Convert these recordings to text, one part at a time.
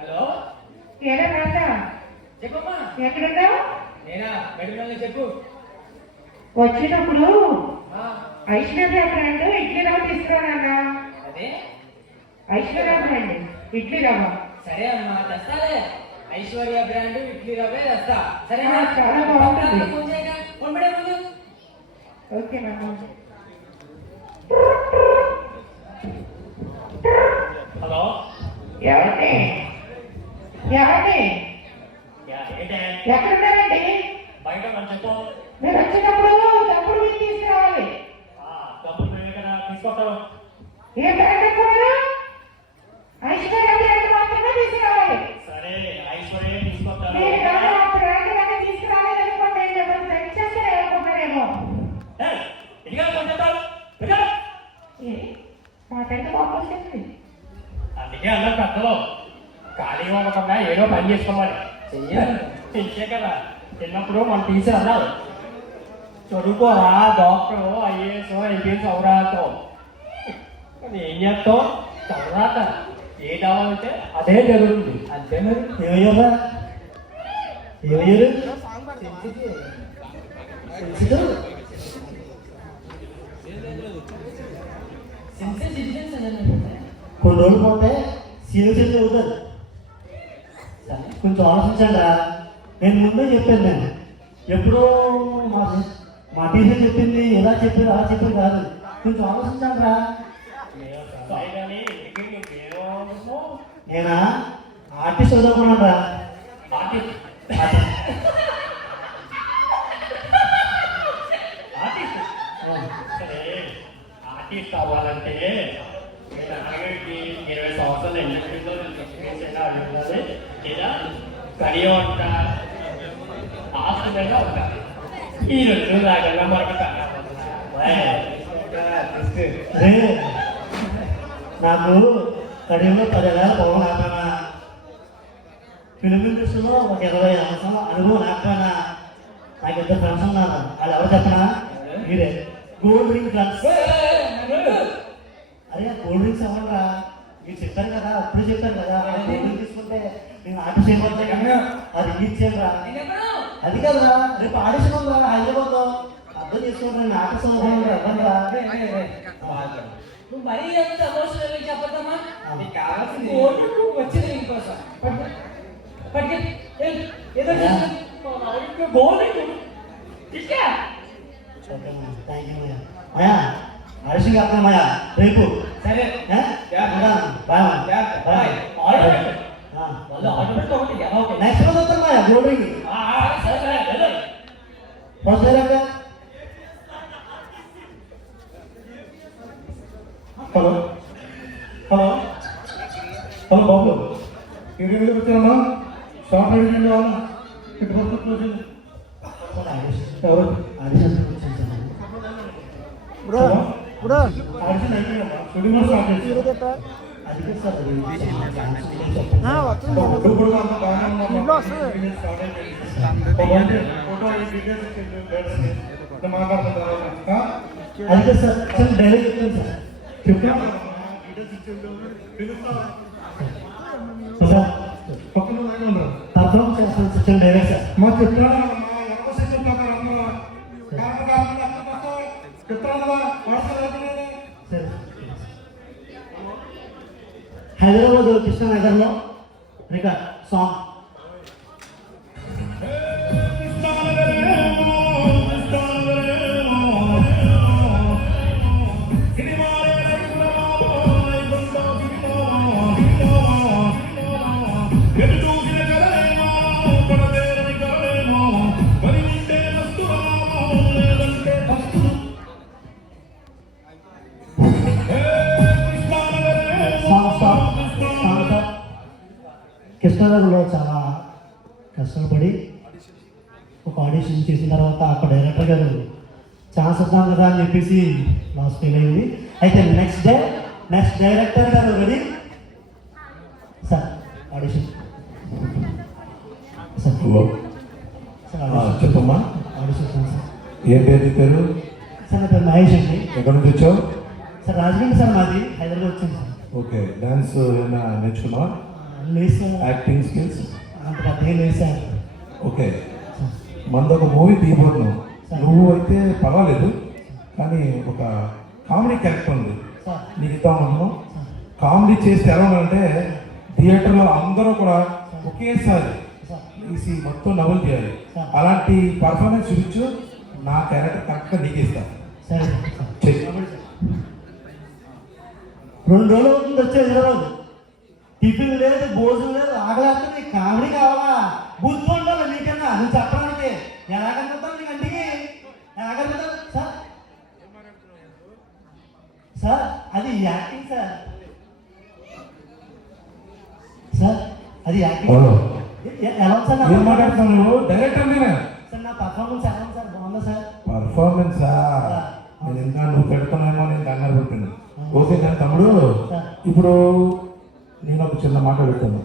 Hello ఏడా రాజా చెప్పమ్మా. ఎక్కడున్నావు? నేనా మెడికల్ చెప్పు. వచ్చేటప్పుడు ఐశ్వర్య బ్రాండ్ ఇడ్లీ రవ్వ తీసుకురానన్నా. అదే ఐశ్వర్య బ్రాండ్ ఇడ్లీ రవ్వ. సరే అమ్మా తెస్తాలే. ఐశ్వర్య బ్రాండ్ ఇడ్లీ రవ్వే తెస్తా. సరే చాలా బాగుంటుంది. ఫోన్ చేయగా ఫోన్ పడే ముందు. ఓకే నాన్న. హలో ఎవరి ఎవరి ఏంటే ఎక్కడున్నారండి? బయట మనం చెప్పు. మీరు వచ్చినప్పుడు తప్పుడు మీరు తీసుకురావాలి. డబ్బులు మేము ఇక్కడ తీసుకొస్తాం. ఏ బ్రాండ్ అనుకున్నారు? ఐశ్వర్య బ్రాండ్ మాత్రమే తీసుకురావాలి. సరే ఐశ్వర్య తీసుకొస్తాను. మీరు కానీ ఆ బ్రాండ్ కానీ తీసుకురాలేదనుకోండి మిమ్మల్ని తెచ్చేస్తారు అనుకుంటారేమో. ఇదిగా కొంచెం మాటంటే బాగా చెప్పండి. అందుకే అన్న పెద్దలు ఖాళీ ఉండకుండా ఏదో పని చేసుకోవాలి. ఇంకే కదా చిన్నప్పుడు మన టీచర్ అన్నారు, చదువుకోరా డాక్టరు ఐఏఎస్ ఐపీఎస్ అవరాతో. ఏం చేస్తావు? తర్వాత ఏది అవ్వాలంటే అదే జరుగుతుంది. అంతే మరి. ఏమయ్యారా? ఏమయ్యారు? కొన్ని రోజులు పోతే సీరియస్ అవుతుంది. కొంచెం ఆలోచించండి రా. నేను ముందే చెప్పాను. నేను ఎప్పుడో మా టీచర్ చెప్పింది, ఎలా చెప్పారు అలా చెప్పారు కాదు. కొంచెం ఆలోచించండి రా. నేనా ఆర్టిస్ట్ చదువుకున్నాను రా. ఆర్టిస్ట్ అవ్వాలంటే 20 సంవత్సరాలు ఇండస్ట్రీలో ఉండాలి. లేదా కడియ ఉంటా ఆస్తిగా ఉండాలి. ఈ రెండు రాగంగా మనకు నాకు కడియంలో 10,000 పొలం ఆపానా. ఫిలిం ఇండస్ట్రీలో ఒక 20 సంవత్సరాల అనుభవం ఆపానా. నాకు ఇద్దరు ఫ్రెండ్స్ ఉన్నారు. వాళ్ళు ఎవరు చెప్పనా? మీరే. Gold ring friends. అరే గోల్డ్ రింగ్స్ అవ్వరా? మీరు చెప్పారు కదా, అప్పుడు చెప్పారు కదా. గోల్డ్ రింగ్ తీసుకుంటే నేను ఆర్టిస్ట్ చేయబోతున్నా. అది ఇచ్చాను రా. అది కదరా, రేపు ఆడిషన్ ఉందా హైదరాబాద్లో. అర్థం చేసుకోండి. నేను ఆర్టిస్ట్ అవ్వరా? నువ్వు మరీ ఎంత ఎమోషనల్ చెప్పద్దమ్మా. నీకు కావాల్సింది వచ్చింది నీకోసం. ఏదో మాయా ఆడిషన్ కాదు మాయా రేపు. సరే నెక్స్ట్ రోజు వస్తాను మాయా గోల్డ్ రింగ్. వస్తారా? హలో హలో హలో బాబు, ఇంటికి వెళ్ళి వచ్చారమ్మా. షాప్ అడిగండి వాళ్ళు ఇటు వస్తుంది. ఎవరు ఆడిషన్ ఆడిషన్ అయిపోయిందమ్మా. షూటింగ్ స్టార్ట్ చేసి అది సార్ డబ్బు కూడా అంత బాగానే ఉందమ్మా. స్టార్ట్ అయిపోయింది. ఫోటో డీటెయిల్స్ మాట్లాడుతున్నారు. అది సార్ డైరెక్ట్ చెప్తాను సార్. చెప్తాను పక్కన ఉన్నారు. పర్ఫార్మ్ చేస్తాను సార్ డైరెక్ట్ సార్. మా చెప్తాను చెప్తాను హైదరాబాద్ కృష్ణానగర్లో రికార్డ్ సాంగ్. కృష్ణానగర్లో చాలా కష్టపడి ఒక ఆడిషన్ చేసిన తర్వాత అక్కడ డైరెక్టర్ గారు ఛాన్స్ వద్దాం కదా అని చెప్పేసి లాస్ట్ ఫెయిల్ అయింది. అయితే నెక్స్ట్ డైరెక్టర్ గారు రెడీ సార్ ఆడిషన్ సార్. చెప్పమ్మా. Audition sir. ఏ పేరు పేరు? సార్ నా పేరు మహేష్ అండి. ఎక్కడి నుంచి వచ్చావు? సార్ రాజమండ్రి సార్ మాది, హైదరాబాద్ వచ్చాను సార్. ఓకే, డాన్స్ ఏమైనా నేర్చుకున్నావా? లేదు సార్, యాక్టింగ్ స్కిల్స్? అంత పెద్దగా లేదు సార్. ఓకే, మనది ఒక మూవీ తీయబోతున్నాం. నువ్వు అయితే పర్వాలేదు, కానీ ఒక కామెడీ క్యారెక్టర్ ఉంది, సార్ నీకు ఇద్దామన్నాం. కామెడీ చేస్తే ఎలా అంటే థియేటర్లో అందరూ కూడా ఒకేసారి తీసి మొత్తం నవ్వులు చేయాలి. అలాంటి పర్ఫార్మెన్స్ చూపించు, నా క్యారెక్టర్ కరెక్ట్గా నీకు ఇస్తాను. సరే చెయ్యి. 2 రోజులు అవుతుంది వచ్చే హైదరాబాద్. టిఫిన్ లేదు, భోజనం లేదు, ఆగలేస్తుంది. కామెడీ కావాలా? బుద్ధి ఉండాలి నీకన్నా నువ్వు చెప్పడానికి. ఎలా కనుకుంటావు నీకు అంటికి? ఎలా కనుకుంటావు సార్? సార్ అది యాక్టింగ్ సార్. సార్ అది యాక్టింగ్. ఎలా ఉంది సార్? ఏం మాట్లాడుతున్నావు నువ్వు? డైరెక్టర్ నేనే. సార్ నా పర్ఫార్మెన్స్ ఎలా ఉంది సార్? బాగుందా సార్? పర్ఫార్మెన్సా? నేను ఇంకా నువ్వు పెడుతున్నామో నేను కంగారు పెట్టాను. ఓకే కానీ తమ్ముడు, ఇప్పుడు నేను ఒక చిన్న మాట పెడతాను.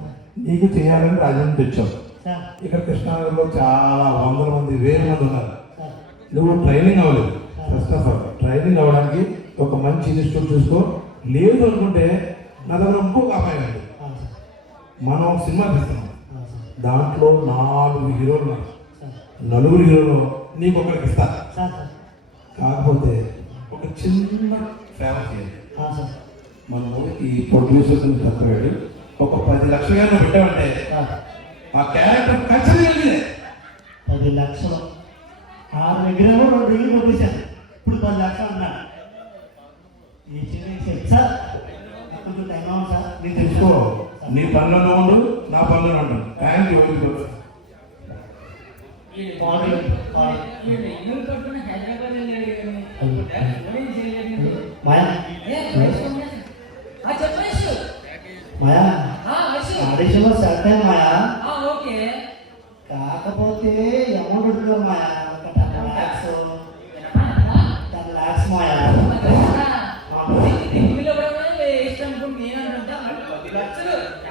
నీకు చేయాలని రాజమండ్రి తెచ్చావు. సార్ ఇక్కడ కృష్ణానగర్లో చాలా వందల మంది, వేల మంది ఉన్నారు. నువ్వు ట్రైనింగ్ అవ్వలేదు. ఫస్ట్ ఆఫ్ ఆల్ ట్రైనింగ్ అవ్వడానికి ఒక మంచి ఇన్స్టిట్యూట్ చూసుకో. లేదు అనుకుంటే నా దగ్గర ఇంకొక అమ్మాయి ఉంది. మనం ఒక సినిమా తీస్తున్నాం, దాంట్లో 4 హీరోలు ఉన్నారు. 4 హీరోలు నీకు ఒకరికి ఇస్తా. కాకపోతే ఒక చిన్న ఫేమస్ చేయాలి. మన మూవీకి ప్రొడ్యూసర్ తప్పేవాడు ఒక 10 లక్షలుగా పెట్టామంటే ఆ క్యారెక్టర్ ఖచ్చితంగా 10 లక్షలు. 6 దగ్గరేమో 2 రోజులు పంపించాను, ఇప్పుడు 10 లక్షలు ఉన్నాను. సార్ కొంచెం టైం అవును సార్. నేను తెలుసుకో, నీ పనులను ఉండు, నా పనులను ఉండు. Thank you. మాయా మాయా ఆడిషన్లో సెట్ అయ్యి మాయా. కాకపోతే అమౌంట్ ఉంటుంది మాయా, 10 lakhs మాయా.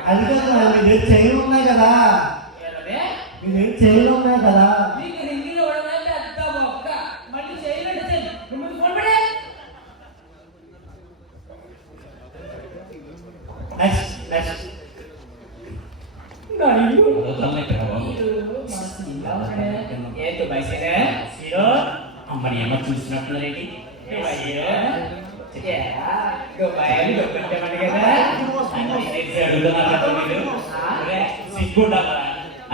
అది కాదు మాయా, మీ దగ్గర చైన్లు ఉన్నాయి కదా, మీ దగ్గర చైన్లు ఉన్నాయి కదా. అమ్మని ఏమో చూసినట్లేంటి సిగ్గుంటారా?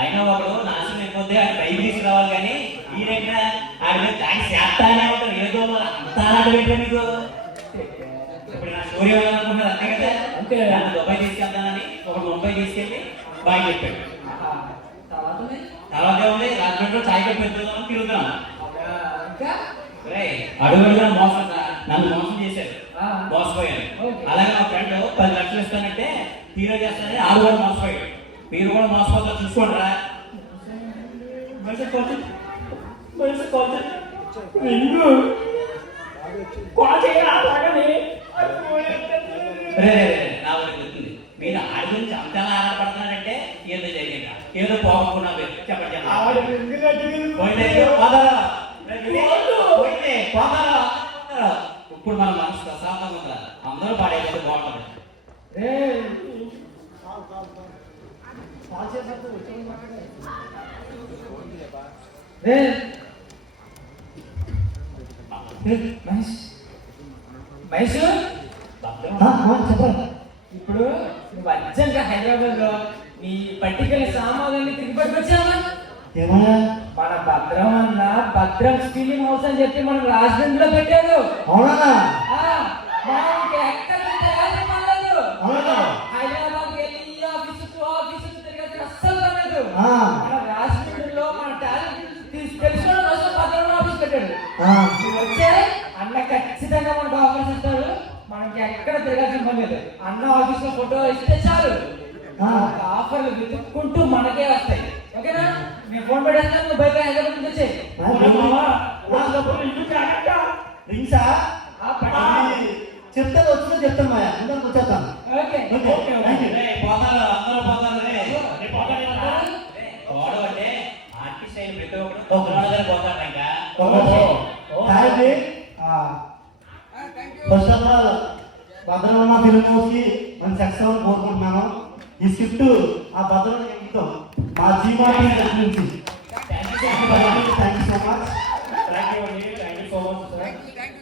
అయినా వాడు నాశనం అయిపోతే ఆయన బయట తీసుకురావాలి, కానీ ఈయన ఆయన చేస్తానే ఉంటారు. ఏదో అంతా పెట్టా మీకు. ఇప్పుడు నా స్టోరీ అనుకుంటున్నారు అంతే కదా. అంతే, నన్ను దుబాయ్ తీసుకెళ్తానని ఒకటి ముంబై తీసుకెళ్ళి బాగా చెప్పాడు. తర్వాత ఏముంది, రాజమండ్రిలో చాయ్ కప్పు పెట్టుకుందామని తిరుగుతున్నాను. అడుగుడుగా మోసం, నన్ను మోసం చేశారు, మోసపోయాను. అలాగే మా ఫ్రెండ్ 10 లక్షలు ఇస్తానంటే హీరో చేస్తానని 6 కూడా మోసపోయాడు. మీరు కూడా మోసపోతారు, చూసుకోండి రా. మీరు ఆడి గురించి అంతలా ఆధారపడుతున్నారంటే ఏదో జరిగిందా, ఏదో పోగొట్టుకున్నా చెప్పండి ఇప్పుడు మన మనసు ప్రశాంతంగా ఉందా? అందరూ పాడేది బాగుంటుంది. చెప్పండి. ఇప్పుడు నువ్వు అర్జెంట్గా హైదరాబాద్ లో నీ పట్టికల సామాన్లన్నీ తిరిగి పట్టుకొచ్చావా? ఏమయ్యా? మన భద్రం అన్న భద్రం ఫిలిం హౌస్ అని చెప్పి మనం రాజమండ్రిలో పెట్టాడు. అవునా? హైదరాబాద్ వెళ్ళి ఈ ఆఫీసు తిరిగి అస్సలు పడలేదు. మన రాజమండ్రిలో మన టాలెంట్ తెలుసుకోవడం కోసం భద్రం ఆఫీస్ పెట్టాడు. వచ్చే అన్న ఖచ్చితంగా మనకు ఆఫర్స్ ఇస్తాడు. మనకి ఎక్కడ తిరగాల్సిన పని లేదు. అన్న ఆఫీస్ లో ఫోటో ఇస్తే చాలు, ఆఫర్లు వెతుక్కుంటూ మనకే వస్తాయి. ఓకేనా? నేను ఫోన్ పెట్టేస్తాను, నువ్వు బయట హైదరాబాద్ నుంచి వచ్చేయి. చెప్తా వచ్చినా చెప్తాను మాయా, అందరికి వచ్చేస్తాను. ఓకే పోతారు, అందరూ పోతారు. పోవడం అంటే ఆర్టిస్ట్ అయిన ప్రతి ఒక్కరు పోతారు. ఇంకా సంవత్సరాలు భద్రమ్మ ఫిల్మ్ హౌస్కి మంచి సక్సెస్ అవ్వాలని కోరుకుంటున్నాను. ఈ స్క్రిప్ట్ ఆ భద్రమ్మ ఎక్కుతాం మా జీవా నుంచి. Thank you so much. Thank you అండి, thank you so much sir.